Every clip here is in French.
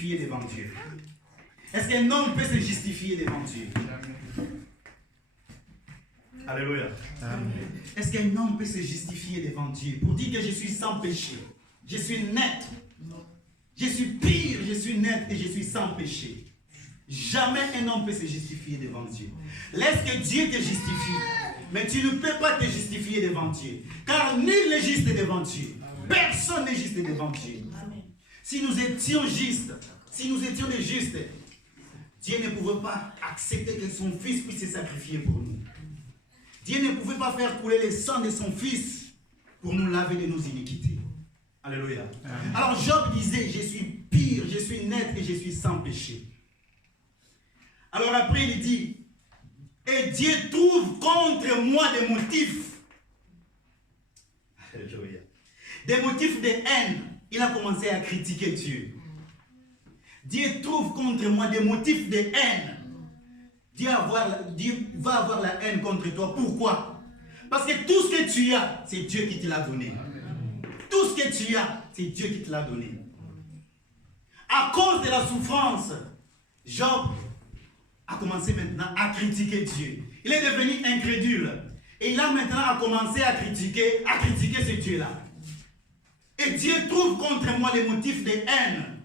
justifier devant Dieu? Est-ce qu'un homme peut se justifier devant Dieu? Alléluia. Est-ce qu'un homme peut se justifier devant Dieu pour dire que je suis sans péché? Je suis net. Je suis pire, je suis net et je suis sans péché. Jamais un homme peut se justifier devant Dieu. Laisse que Dieu te justifie. Mais tu ne peux pas te justifier devant Dieu. Car nul n'est juste devant Dieu. Personne n'est juste devant Dieu. Si nous étions justes, si nous étions des justes, Dieu ne pouvait pas accepter que son fils puisse se sacrifier pour nous. Dieu ne pouvait pas faire couler le sang de son fils pour nous laver de nos iniquités. Alléluia. Amen. Alors Job disait, je suis pire, je suis net et je suis sans péché. Alors après il dit, et Dieu trouve contre moi des motifs. Alléluia. Des motifs de haine. Il a commencé à critiquer Dieu. Dieu trouve contre moi des motifs de haine. Dieu va avoir la haine contre toi. Pourquoi? Parce que tout ce que tu as, c'est Dieu qui te l'a donné. Tout ce que tu as, c'est Dieu qui te l'a donné. À cause de la souffrance, Job a commencé maintenant à critiquer Dieu. Il est devenu incrédule. Et il a maintenant commencé à critiquer ce Dieu-là. Et Dieu trouve contre moi les motifs de haine.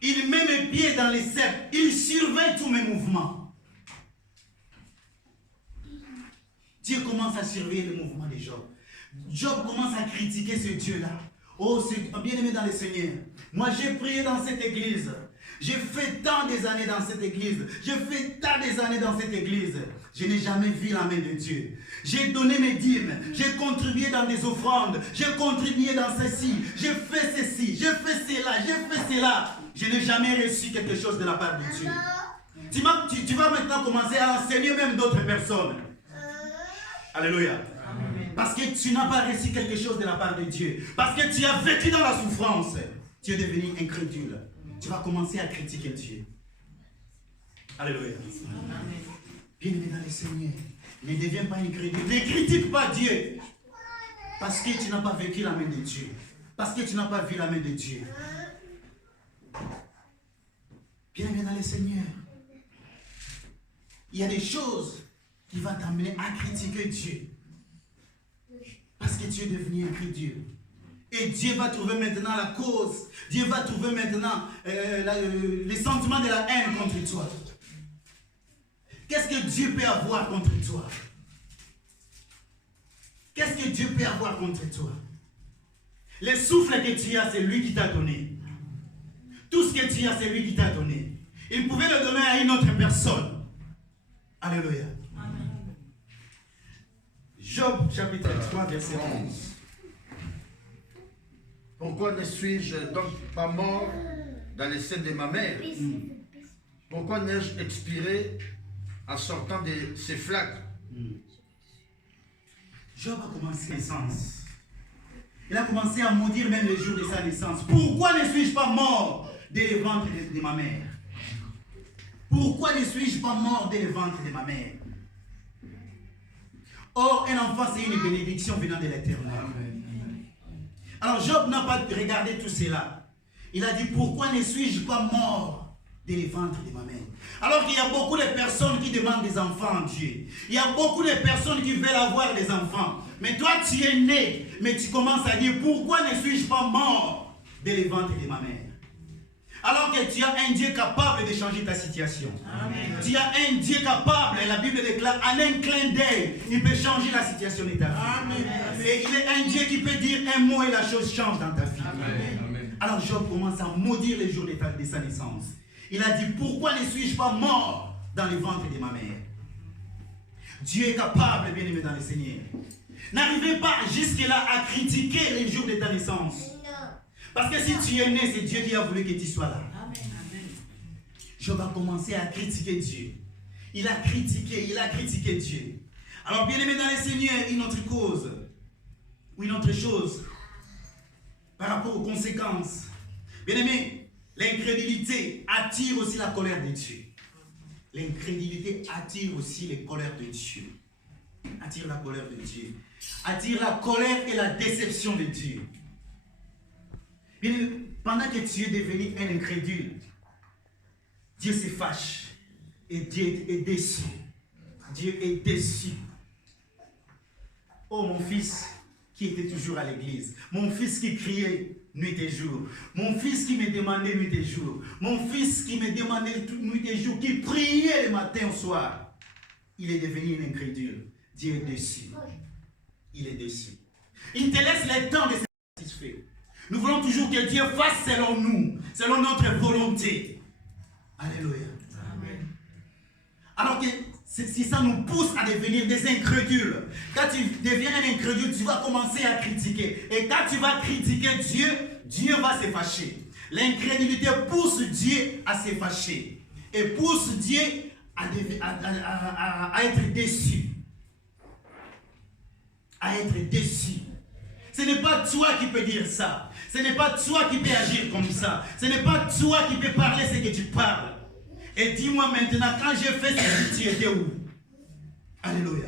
Il met mes pieds dans les ceps. Il surveille tous mes mouvements. Dieu commence à surveiller les mouvements de Job. Job commence à critiquer ce Dieu-là. Oh, bien-aimé dans le Seigneur. Moi, j'ai prié dans cette église. J'ai fait tant des années dans cette église. J'ai fait tant des années dans cette église. Je n'ai jamais vu la main de Dieu. J'ai donné mes dîmes. J'ai contribué dans des offrandes. J'ai contribué dans ceci. J'ai fait ceci. J'ai fait cela. J'ai fait cela. Je n'ai jamais reçu quelque chose de la part de Dieu. Tu vas maintenant commencer à enseigner même d'autres personnes. Alléluia. Parce que tu n'as pas reçu quelque chose de la part de Dieu. Parce que tu as vécu dans la souffrance. Tu es devenu incrédule. Tu vas commencer à critiquer Dieu. Alléluia. Bien-aimé dans le Seigneur, ne deviens pas incrédule. Ne critique pas Dieu. Parce que tu n'as pas vécu la main de Dieu. Parce que tu n'as pas vu la main de Dieu. Bien-aimé dans le Seigneur, il y a des choses qui vont t'amener à critiquer Dieu. Parce que tu es devenu incrédule. Et Dieu va trouver maintenant la cause. Dieu va trouver maintenant les sentiments de la haine contre toi. Qu'est-ce que Dieu peut avoir contre toi? Qu'est-ce que Dieu peut avoir contre toi? Le souffle que tu as, c'est lui qui t'a donné. Tout ce que tu as, c'est lui qui t'a donné. Il pouvait le donner à une autre personne. Alléluia. Amen. Job chapitre 3, verset 11. Pourquoi ne suis-je donc pas mort dans les seins de ma mère? Pourquoi n'ai-je expiré en sortant de ces flaques? Job a commencé naissance. Il a commencé à maudire même le jour de sa naissance. Pourquoi ne suis-je pas mort dès le ventre de ma mère? Pourquoi ne suis-je pas mort dès le ventre de ma mère? Or, un enfant, c'est une bénédiction venant de l'Éternel. Alors, Job n'a pas regardé tout cela. Il a dit, pourquoi ne suis-je pas mort dès le ventre de ma mère? Alors qu'il y a beaucoup de personnes qui demandent des enfants à Dieu. Il y a beaucoup de personnes qui veulent avoir des enfants. Mais toi, tu es né, mais tu commences à dire, pourquoi ne suis-je pas mort dès le ventre de ma mère? Alors que tu as un Dieu capable de changer ta situation. Amen. Tu as un Dieu capable, la Bible déclare, en un clin d'œil, il peut changer la situation de ta vie. Amen. Et il est un Dieu qui peut dire un mot et la chose change dans ta vie. Amen. Alors Job commence à maudire les jours de sa naissance. Il a dit, pourquoi ne suis-je pas mort dans le ventre de ma mère? Dieu est capable, bien-aimé dans le Seigneur. N'arrivez pas jusque-là à critiquer les jours de ta naissance. Parce que si tu es né, c'est Dieu qui a voulu que tu sois là. Amen. Job a commencé à critiquer Dieu. Il a critiqué Dieu. Alors, bien aimé dans le Seigneur, une autre cause, ou une autre chose, par rapport aux conséquences. Bien aimé, l'incrédulité attire aussi la colère de Dieu. L'incrédulité attire aussi les colères de Dieu. Attire la colère de Dieu. Attire la colère et la déception de Dieu. Bien, pendant que tu es devenu un incrédule, Dieu se fâche et Dieu est déçu. Dieu est déçu. Oh mon fils qui était toujours à l'église, mon fils qui criait nuit et jour, mon fils qui me demandait nuit et jour, mon fils qui me demandait nuit et jour, qui priait le matin au soir, il est devenu un incrédule. Dieu est déçu. Il est déçu. Il te laisse le temps de se satisfaire. Nous voulons toujours que Dieu fasse selon nous, selon notre volonté. Alléluia. Amen. Alors que si ça nous pousse à devenir des incrédules, quand tu deviens un incrédule, tu vas commencer à critiquer. Et quand tu vas critiquer Dieu, Dieu va se fâcher. L'incrédulité pousse Dieu à se fâcher. Et pousse Dieu à être déçu. À être déçu. Ce n'est pas toi qui peux dire ça. Ce n'est pas toi qui peux agir comme ça. Ce n'est pas toi qui peux parler ce que tu parles. Et dis-moi maintenant, quand j'ai fait cela, tu étais où? Alléluia.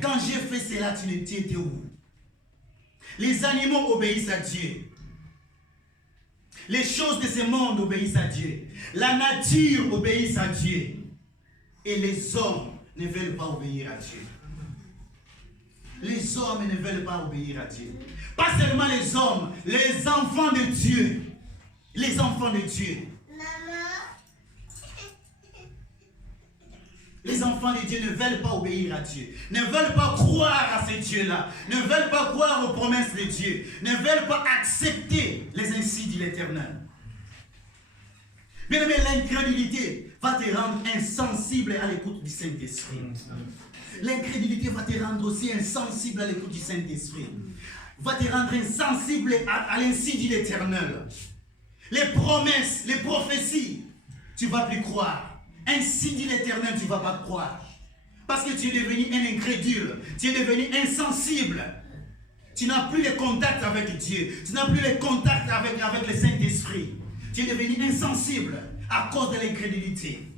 Quand j'ai fait cela, tu étais où? Les animaux obéissent à Dieu. Les choses de ce monde obéissent à Dieu. La nature obéit à Dieu. Et les hommes ne veulent pas obéir à Dieu. Les hommes ne veulent pas obéir à Dieu. Pas seulement les hommes, les enfants de Dieu. Les enfants de Dieu. Les enfants de Dieu ne veulent pas obéir à Dieu, ne veulent pas croire à ce Dieu-là, ne veulent pas croire aux promesses de Dieu, ne veulent pas accepter les ainsi dit l'Éternel. Bien aimé, l'incrédulité va te rendre insensible à l'écoute du Saint-Esprit. L'incrédulité va te rendre aussi insensible à l'écoute du Saint-Esprit. Va te rendre insensible à l'ainsi dit l'Éternel. Les promesses, les prophéties, tu ne vas plus croire. Ainsi dit l'Éternel, tu ne vas pas croire. Parce que tu es devenu un incrédule. Tu es devenu insensible. Tu n'as plus le contact avec Dieu. Tu n'as plus le contact avec le Saint-Esprit. Tu es devenu insensible à cause de l'incrédulité.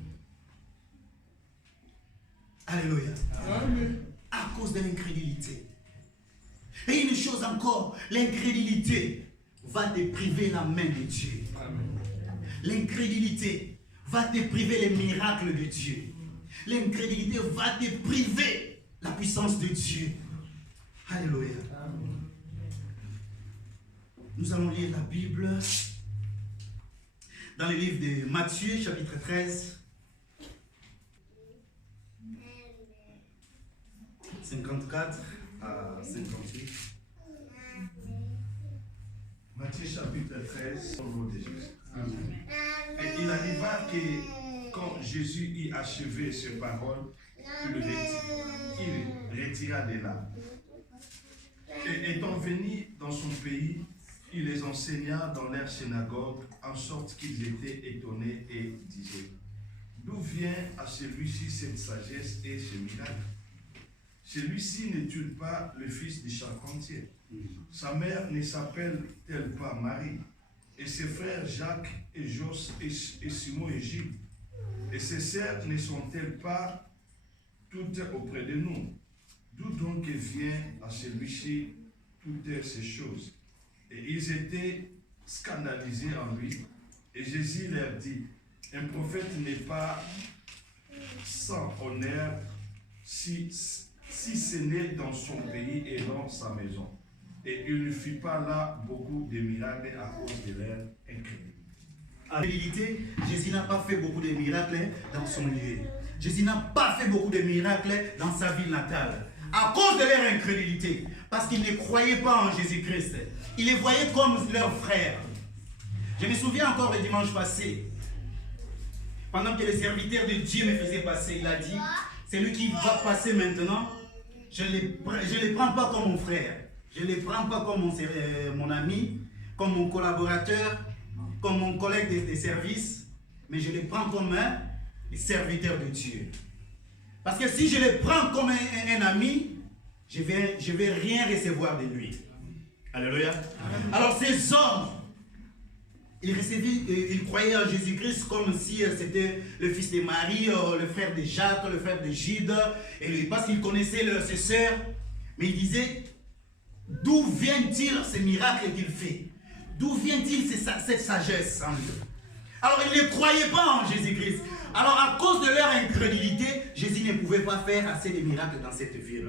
Alléluia. Amen. À cause de l'incrédulité. Et une chose encore, l'incrédulité va te priver la main de Dieu. L'incrédulité va te priver les miracles de Dieu. L'incrédulité va te priver la puissance de Dieu. Alléluia. Nous allons lire la Bible dans le livre de Matthieu, chapitre 13. 54 à 58. Matthieu chapitre 13, au nom de Jésus. Et il arriva que quand Jésus eut achevé ses paroles, il retira de là. Et étant venu dans son pays, il les enseigna dans leur synagogue, en sorte qu'ils étaient étonnés et disaient: d'où vient à celui-ci cette sagesse et ce miracle? Celui-ci n'est-il pas le fils du charpentier? Sa mère ne s'appelle-t-elle pas Marie? Et ses frères Jacques et Jos et Simon et Gilles? Et ses sœurs ne sont-elles pas toutes auprès de nous? D'où donc vient à celui-ci toutes ces choses? Et ils étaient scandalisés en lui. Et Jésus leur dit: un prophète n'est pas sans honneur si ce n'est dans son pays et dans sa maison. Et il ne fit pas là beaucoup de miracles à cause de leur incrédulité. En réalité, Jésus n'a pas fait beaucoup de miracles dans son lieu. Jésus n'a pas fait beaucoup de miracles dans sa ville natale. À cause de leur incrédulité. Parce qu'ils ne croyaient pas en Jésus-Christ. Ils les voyaient comme leurs frères. Je me souviens encore le dimanche passé. Pendant que le serviteur de Dieu me faisait passer, il a dit: c'est lui qui va passer maintenant. Je ne les prends pas comme mon frère. Je ne les prends pas comme mon ami, comme mon collaborateur, comme mon collègue de service, mais je les prends comme un serviteur de Dieu. Parce que si je les prends comme un ami, je vais rien recevoir de lui. Alléluia. Alors ces hommes, ils croyaient en Jésus-Christ comme si c'était le fils de Marie, le frère de Jacques, le frère de Jude, et parce qu'ils connaissaient ses sœurs, mais ils disaient: d'où vient-il ces miracles qu'il fait? D'où vient-il cette sagesse en eux? Alors, ils ne croyaient pas en Jésus-Christ. Alors, à cause de leur incrédulité, Jésus ne pouvait pas faire assez de miracles dans cette ville.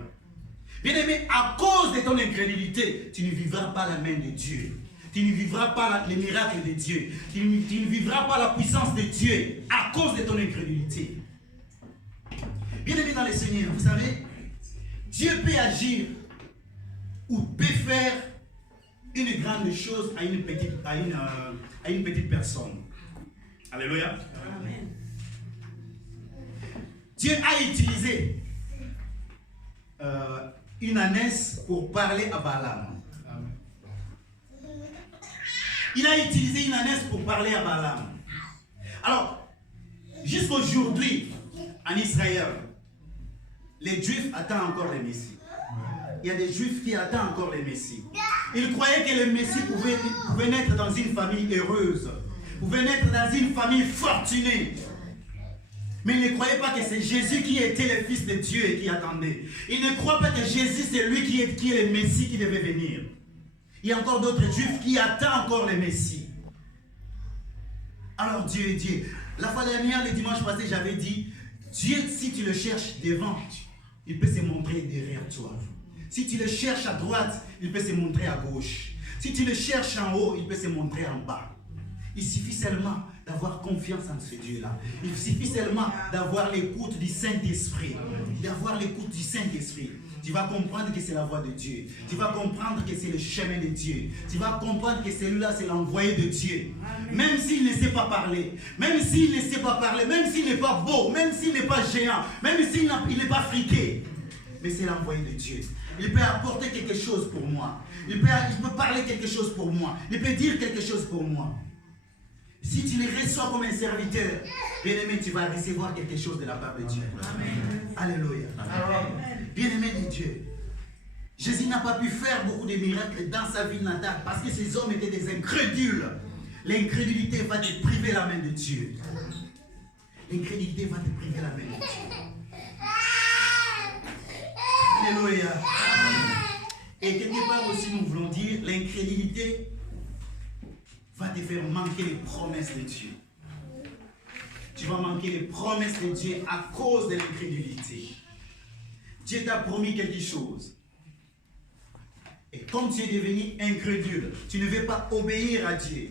Bien-aimé, à cause de ton incrédulité, tu ne vivras pas la main de Dieu. Tu ne vivras pas les miracles de Dieu. Tu ne vivras pas la puissance de Dieu à cause de ton incrédulité. Bien-aimé dans le Seigneur, vous savez, Dieu peut agir ou peut faire une grande chose à une petite personne. Alléluia. Amen. Dieu a utilisé une ânesse pour parler à Balaam. Il a utilisé une ânesse pour parler à Balaam. Alors, jusqu'aujourd'hui, en Israël, les Juifs attendent encore le Messie. Il y a des Juifs qui attendent encore le Messie. Ils croyaient que le Messie pouvait naître dans une famille heureuse, pouvait naître dans une famille fortunée. Mais ils ne croyaient pas que c'est Jésus qui était le Fils de Dieu et qui attendait. Ils ne croient pas que Jésus c'est lui qui est le Messie qui devait venir. Il y a encore d'autres Juifs qui attendent encore le Messie. Alors Dieu est Dieu. La fois dernière, le dimanche passé, j'avais dit, Dieu, si tu le cherches devant, il peut se montrer derrière toi. Si tu le cherches à droite, il peut se montrer à gauche. Si tu le cherches en haut, il peut se montrer en bas. Il suffit seulement d'avoir confiance en ce Dieu-là. Il suffit seulement d'avoir l'écoute du Saint-Esprit. D'avoir l'écoute du Saint-Esprit. Tu vas comprendre que c'est la voix de Dieu. Tu vas comprendre que c'est le chemin de Dieu. Tu vas comprendre que celui-là, c'est l'envoyé de Dieu. Même s'il ne sait pas parler, même s'il ne sait pas parler, même s'il n'est pas beau, même s'il n'est pas géant, même s'il n'est pas friqué. Mais c'est l'envoyé de Dieu. Il peut apporter quelque chose pour moi. Il peut parler quelque chose pour moi. Il peut dire quelque chose pour moi. Si tu le reçois comme un serviteur, bien-aimé, tu vas recevoir quelque chose de la part de Dieu. Amen. Alléluia. Bien-aimé de Dieu, Jésus n'a pas pu faire beaucoup de miracles dans sa ville natale parce que ces hommes étaient des incrédules. L'incrédulité va te priver la main de Dieu. L'incrédulité va te priver la main de Dieu. Alléluia. Et quelque part aussi, nous voulons dire, l'incrédulité va te faire manquer les promesses de Dieu. Tu vas manquer les promesses de Dieu à cause de l'incrédulité. Dieu t'a promis quelque chose. Et comme tu es devenu incrédule, tu ne veux pas obéir à Dieu.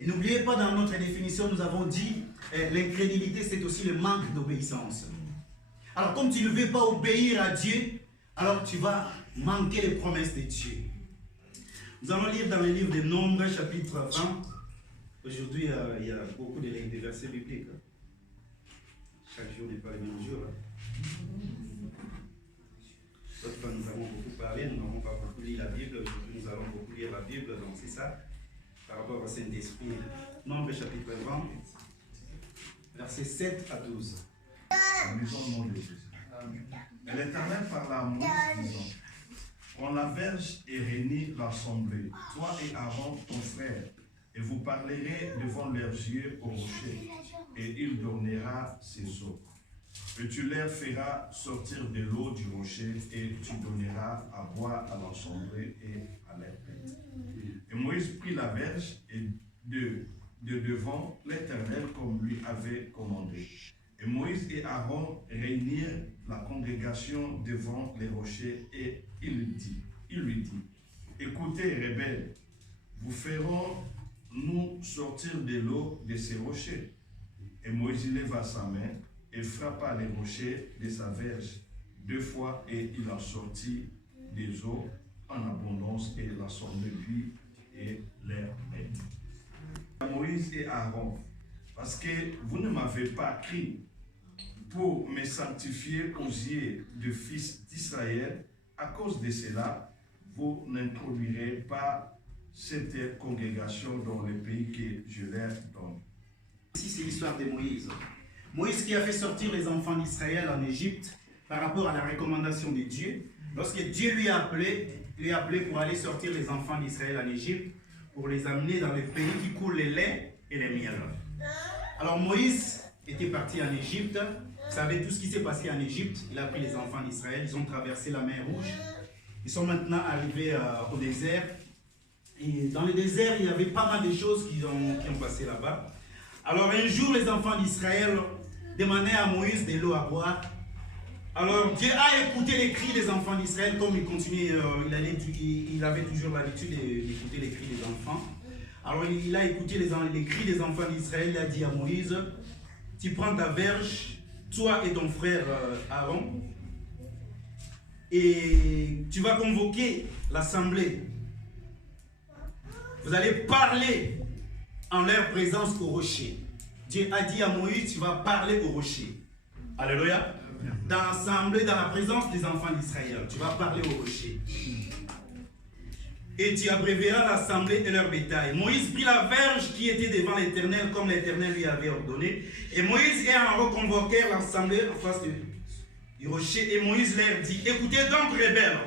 Et n'oubliez pas, dans notre définition, nous avons dit, l'incrédulité, c'est aussi le manque d'obéissance. Alors, comme tu ne veux pas obéir à Dieu, alors tu vas manquer les promesses de Dieu. Nous allons lire dans le livre des Nombres, chapitre 20. Aujourd'hui, il y a beaucoup de versets bibliques. Chaque jour n'est pas le même jour. D'autres fois, nous avons beaucoup parlé, nous n'avons pas beaucoup lu la Bible. Aujourd'hui, nous allons beaucoup lire la Bible. Donc, c'est ça, par rapport au Saint-Esprit. Nombres, chapitre 20, versets 7 à 12. Et l'Éternel parla à Moïse, disant, prends la verge et réunis l'assemblée, toi et Aaron, ton frère, et vous parlerez devant leurs yeux au rocher, et il donnera ses eaux. Et tu leur feras sortir de l'eau du rocher, et tu donneras à boire à l'assemblée et à leur peuple. Et Moïse prit la verge et de devant l'Éternel comme lui avait commandé. Et Moïse et Aaron réunirent la congrégation devant les rochers et il lui dit, écoutez, rebelles, vous ferons-nous sortir de l'eau de ces rochers? Et Moïse leva sa main et frappa les rochers de sa verge 2 fois et il en sortit des eaux en abondance et l'assemblée but et l'air bête. Moïse et Aaron, parce que vous ne m'avez pas crié pour me sanctifier aux yeux des fils d'Israël, à cause de cela, vous n'introduirez pas cette congrégation dans le pays que je leur donne. Ici, c'est l'histoire de Moïse. Moïse qui a fait sortir les enfants d'Israël en Égypte par rapport à la recommandation de Dieu. Lorsque Dieu lui a appelé pour aller sortir les enfants d'Israël en Égypte, pour les amener dans le pays qui coule le lait et le miel. Alors Moïse était parti en Égypte. Vous savez tout ce qui s'est passé en Égypte. Il a pris les enfants d'Israël, ils ont traversé la mer Rouge. Ils sont maintenant arrivés au désert. Et dans le désert, il y avait pas mal de choses qui ont passé là-bas. Alors un jour, les enfants d'Israël demandaient à Moïse de l'eau à boire. Alors Dieu a écouté les cris des enfants d'Israël, comme il continuait, il avait toujours l'habitude d'écouter les cris des enfants. Alors il a écouté les cris des enfants d'Israël, il a dit à Moïse, tu prends ta verge, toi et ton frère Aaron, et tu vas convoquer l'assemblée. Vous allez parler en leur présence au rocher. Dieu a dit à Moïse, tu vas parler au rocher. Alléluia. Dans l'assemblée, dans la présence des enfants d'Israël, tu vas parler au rocher. Et tu abrévieras l'assemblée et leur bétail. Moïse prit la verge qui était devant l'Éternel, comme l'Éternel lui avait ordonné. Et Moïse et Aaron convoquèrent l'assemblée en face du rocher. Et Moïse leur dit, écoutez donc, rebelles,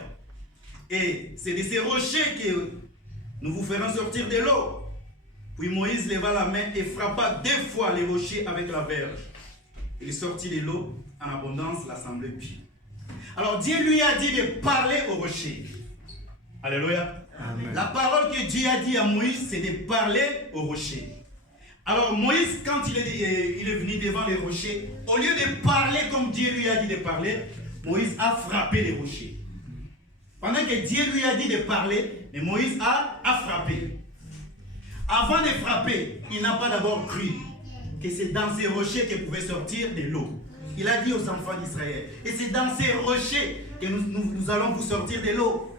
et c'est de ces rochers que nous vous ferons sortir de l'eau. Puis Moïse leva la main et frappa 2 fois les rochers avec la verge. Il sortit de l'eau en abondance, l'assemblée put. Alors Dieu lui a dit de parler au rocher. Alléluia. Amen. La parole que Dieu a dit à Moïse, c'est de parler au rocher. Alors Moïse, quand il est venu devant les rochers, au lieu de parler comme Dieu lui a dit de parler, Moïse a frappé les rochers. Pendant que Dieu lui a dit de parler, mais Moïse a frappé. Avant de frapper, il n'a pas d'abord cru que c'est dans ces rochers que pouvait sortir de l'eau. Il a dit aux enfants d'Israël, et c'est dans ces rochers que nous allons vous sortir de l'eau.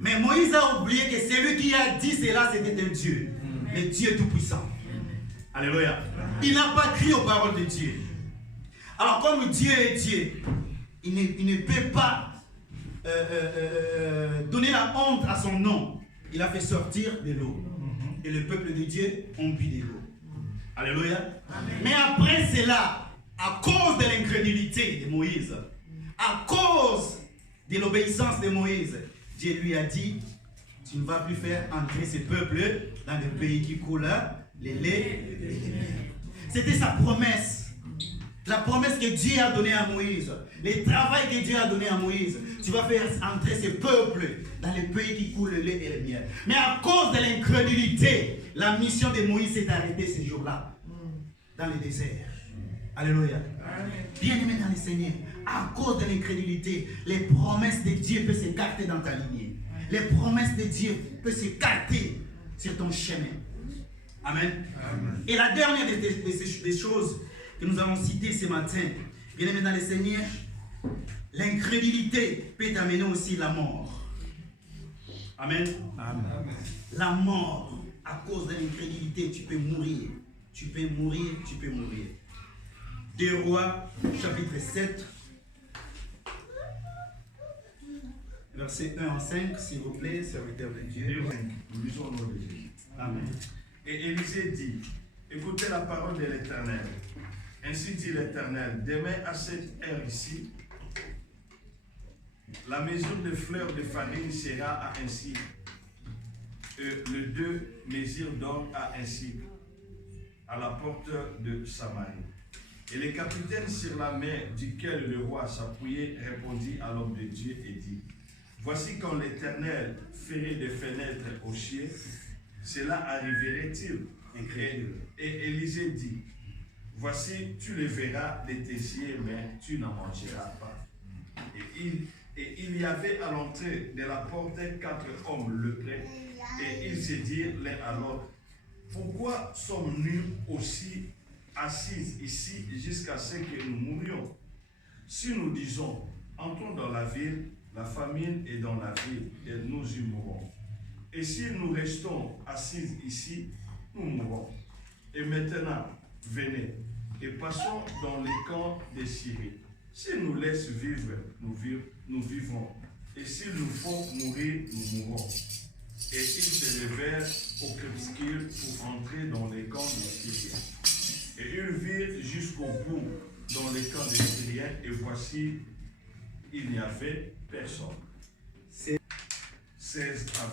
Mais Moïse a oublié que celui qui a dit cela, c'était un Dieu. Le Dieu Tout-Puissant. Alléluia. Il n'a pas cru aux paroles de Dieu. Alors comme Dieu est Dieu, il ne peut pas donner la honte à son nom. Il a fait sortir de l'eau. Et le peuple de Dieu ont bu de l'eau. Alléluia. Amen. Mais après cela, à cause de l'incrédulité de Moïse, à cause de l'obéissance de Moïse, Dieu lui a dit, tu ne vas plus faire entrer ce peuple dans le pays qui coule les laits et les miels. C'était sa promesse. La promesse que Dieu a donnée à Moïse. Le travail que Dieu a donné à Moïse. Tu vas faire entrer ce peuple dans le pays qui coule le lait et le miel. Mais à cause de l'incrédulité, la mission de Moïse s'est arrêtée ce jour-là. Dans le désert. Alléluia. Bien-aimé dans le Seigneur, à cause de l'incrédulité, les promesses de Dieu peuvent s'écarter dans ta lignée. Les promesses de Dieu peuvent s'écarter sur ton chemin. Amen. Amen. Et la dernière des choses que nous allons citer ce matin, bien-aimé dans le Seigneur, l'incrédulité peut t'amener aussi la mort. Amen. Amen. La mort, à cause de l'incrédulité, tu peux mourir. Tu peux mourir, tu peux mourir. 2 Rois, chapitre 7, verset 1 à 5, s'il vous plaît, serviteur de Dieu. Nous lisons au nom de Jésus. Amen. Et Élisée dit, écoutez la parole de l'Éternel. Ainsi dit l'Éternel, demain à cette heure ici, la mesure de fleurs de farine sera à un cycle, le 2 mesures d'or à un cycle, à la porte de Samarie. Et le capitaine sur la main duquel le roi s'appuyait répondit à l'homme de Dieu et dit, voici quand l'Éternel ferait des fenêtres au ciel, cela arriverait-il? Et Élisée dit, voici tu le verras de tes yeux, mais tu n'en mangeras pas. Et il y avait à l'entrée de la porte 4 hommes lepreux, et ils se dirent l'un à l'autre, pourquoi sommes-nous aussi assis ici jusqu'à ce que nous mourions? Si nous disons, entrons dans la ville, la famine est dans la ville, et nous y mourrons. Et si nous restons assis ici, nous mourrons. Et maintenant, venez, et passons dans les camps des Syriens. S'ils nous laissent vivre, nous vivrons. Et s'ils nous font mourir, nous mourrons. Et ils se levèrent au crépuscule pour entrer dans les camps des Syriens. Et ils virent jusqu'au bout dans les camps des Syriens, et voici, il n'y avait personne. 16 à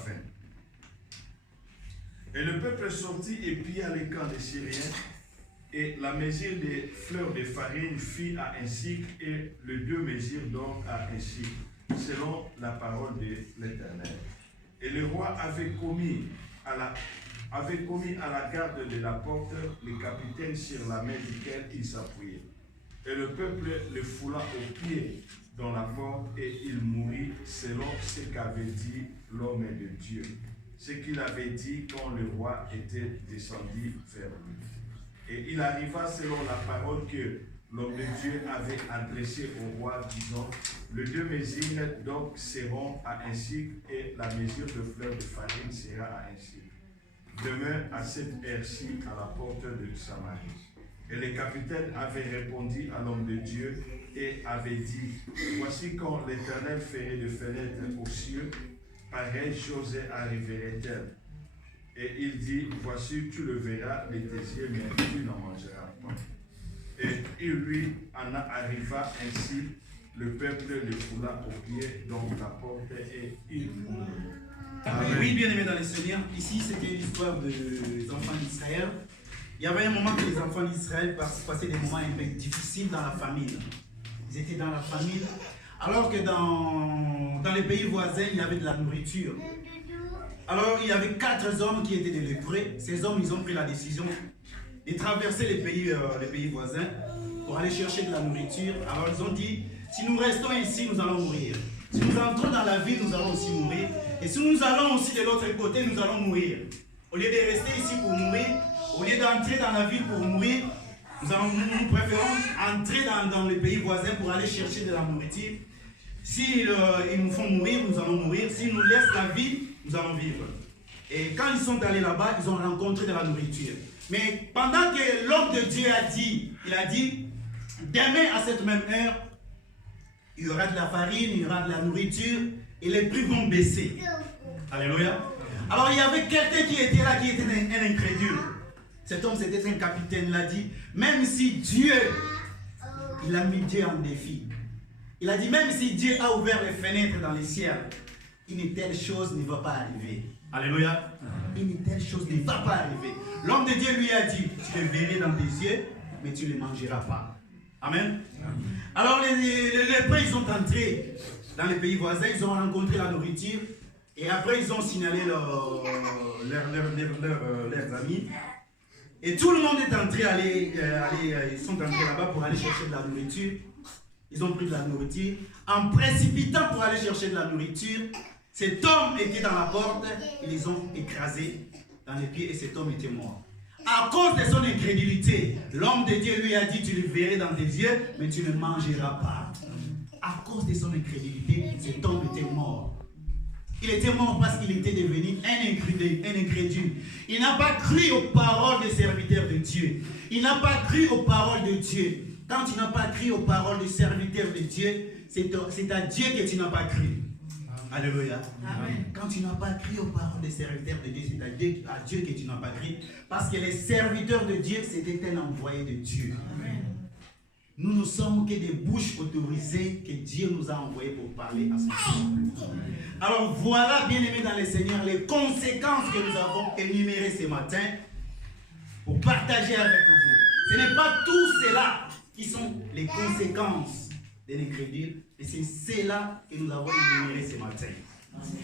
20. Et le peuple sortit et pilla les camps des Syriens, et la mesure des fleurs de farine fit à un cycle, et le 2 mesures d'or à un cycle, selon la parole de l'Éternel. Et le roi avait commis à la garde de la porte le capitaine sur la main duquel il s'appuyait. Et le peuple le foula aux pieds dans la porte et il mourut selon ce qu'avait dit l'homme de Dieu, ce qu'il avait dit quand le roi était descendu vers lui. Et il arriva selon la parole que l'homme de Dieu avait adressée au roi, disant, les 2 mesures donc seront à un cycle et la mesure de fleurs de farine sera à un cycle. Demain à cette heure-ci à la porte de Samarie. Et le capitaine avait répondu à l'homme de Dieu et avait dit, voici quand l'Éternel ferait de fenêtres aux cieux, pareille chose arriverait-elle. Et il dit, voici tu le verras de tes yeux, mais tu n'en mangeras pas. Et il lui en arriva ainsi, le peuple le foula aux pieds dans la porte et il mourut. Oui, bien aimé dans le Seigneur, ici c'était l'histoire des enfants d'Israël. Il y avait un moment que les enfants d'Israël passaient des moments un peu difficiles dans la famine. Ils étaient dans la famine, alors que dans les pays voisins, il y avait de la nourriture. Alors il y avait 4 hommes qui étaient des lépreux. Ces hommes, ils ont pris la décision de traverser les pays voisins pour aller chercher de la nourriture. Alors ils ont dit, si nous restons ici, nous allons mourir. Si nous entrons dans la ville, nous allons aussi mourir. Et si nous allons aussi de l'autre côté, nous allons mourir. Au lieu de rester ici pour mourir, au lieu d'entrer dans la ville pour mourir, nous préférons entrer dans les pays voisins pour aller chercher de la nourriture. S'ils nous font mourir, nous allons mourir. S'ils nous laissent la vie, nous allons vivre. Et quand ils sont allés là-bas, ils ont rencontré de la nourriture. Mais pendant que l'homme de Dieu a dit, il a dit, demain à cette même heure, il y aura de la farine, il y aura de la nourriture, et les prix vont baisser. Alléluia. Alors il y avait quelqu'un qui était là, qui était un incrédule. Cet homme, c'était un capitaine, il a dit, même si Dieu, il a mis Dieu en défi. Il a dit, même si Dieu a ouvert les fenêtres dans les ciels, une telle chose ne va pas arriver. Alléluia. Une telle chose ne va pas arriver. L'homme de Dieu lui a dit, tu le verras dans tes yeux, mais tu ne les mangeras pas. Amen. Alors les lépreux, ils sont entrés dans les pays voisins, ils ont rencontré la nourriture, et après ils ont signalé leurs amis. Et tout le monde est entré, ils sont entrés là-bas pour aller chercher de la nourriture. Ils ont pris de la nourriture. En précipitant pour aller chercher de la nourriture, cet homme était dans la porte, ils les ont écrasés dans les pieds et cet homme était mort. À cause de son incrédulité, l'homme de Dieu lui a dit, tu le verras dans tes yeux, mais tu ne mangeras pas. À cause de son incrédulité, cet homme était mort. Il était mort parce qu'il était devenu un incrédule. Il n'a pas cru aux paroles des serviteurs de Dieu. Il n'a pas cru aux paroles de Dieu. Quand tu n'as pas cru aux paroles des serviteurs de Dieu, c'est à Dieu que tu n'as pas cru. Alléluia. Amen. Quand tu n'as pas cru aux paroles des serviteurs de Dieu, c'est à Dieu que tu n'as pas cru. Parce que les serviteurs de Dieu, c'était un envoyé de Dieu. Amen. Nous ne sommes que des bouches autorisées que Dieu nous a envoyées pour parler à son peuple. Alors voilà, bien aimés dans le Seigneur, les conséquences que nous avons énumérées ce matin pour partager avec vous. Ce n'est pas tout cela qui sont les conséquences de l'incrédule, mais c'est cela que nous avons énuméré ce matin.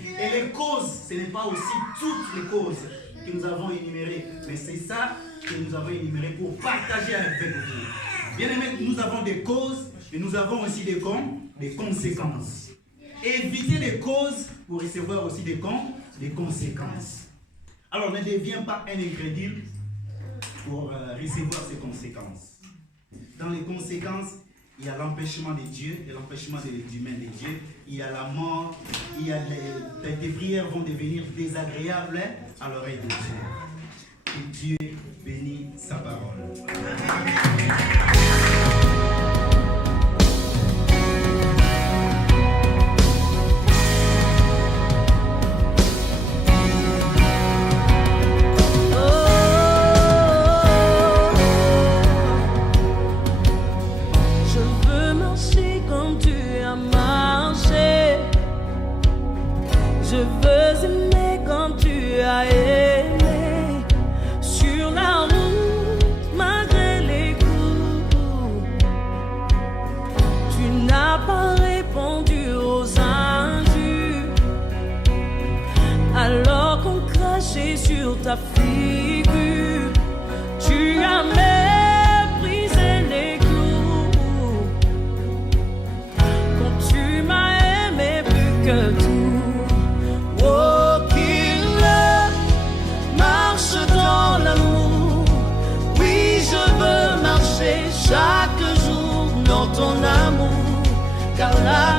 Et les causes, ce n'est pas aussi toutes les causes que nous avons énumérées, mais c'est ça que nous avons énuméré pour partager avec vous. Bien aimés, nous avons des causes, mais nous avons aussi des conséquences. Éviter les causes pour recevoir aussi des conséquences. Alors ne deviens pas un incrédule pour recevoir ces conséquences. Dans les conséquences, il y a l'empêchement de Dieu et l'empêchement du main de Dieu. Il y a la mort, il y a tes prières vont devenir désagréables à l'oreille de Dieu. Et Dieu bénit sa parole. Sur la route, malgré les coups. ta figure. Tu as méprisé les clous. Quand tu m'as aimé plus que tout. Oh, qu'il marche dans l'amour. Oui, je veux marcher chaque jour dans ton amour. Car la